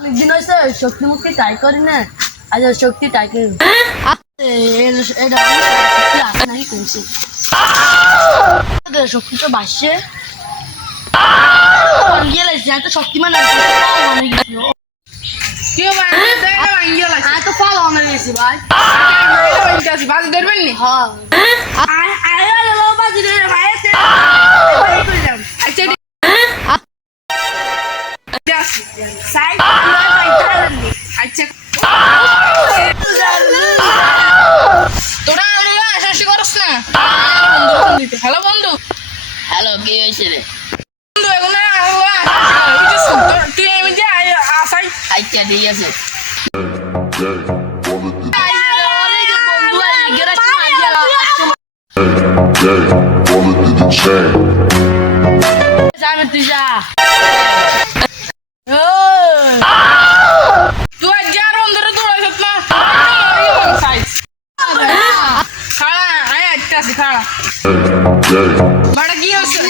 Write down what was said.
অনেকদিন হয়েছে শক্তিমুখী ট্রাই করি না। আজ শক্তি ট্রাই করি। এটা নাকি কমছে শক্তি তো বাড়ছে। গেলাইছি এত শক্তিমান তো ফল অনেক গেছি ভাই। বাজি ধরবেন নি? হ্যাঁ আচ্ছা তোরা শেষ করস না। হ্যালো বন্ধু। হ্যালো কি হয়েছে রে? বন্ধু এখন তুই আমি যে আসাই আচ্ছা ঠিক আছে। তুই যা তুই আজ আর বন্ধুরা দৌড়াইছ না। খাড়া আয় আইতাছি খাড়া বাড়া কি হচ্ছে?